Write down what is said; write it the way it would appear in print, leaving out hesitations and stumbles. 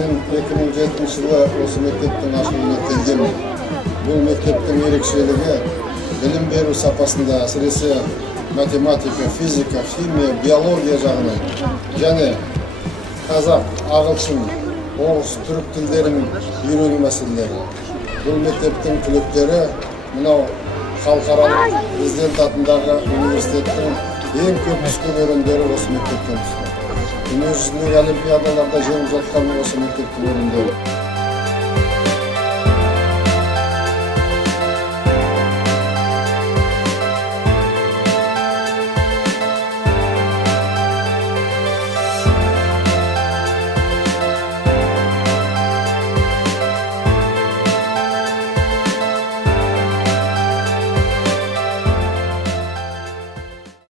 мен 2007 жылы осы мектептің ашылуына келгенмін. Бұл мектептің ерекшелігі білім беру сапасында, әсіресе математика, физика, химия, биология жағынан және қазақ, ағылшын, орыс, түрік тілдерін үйрену мәселелері. Бұл мектептің түлектері мынау халықаралық президент атындағы университеттің ең көп түскен өрендері осы мектептен түскен. Дүниежүзілік олимпиадаларда жеңіп жатқан осы мектептің өрендері.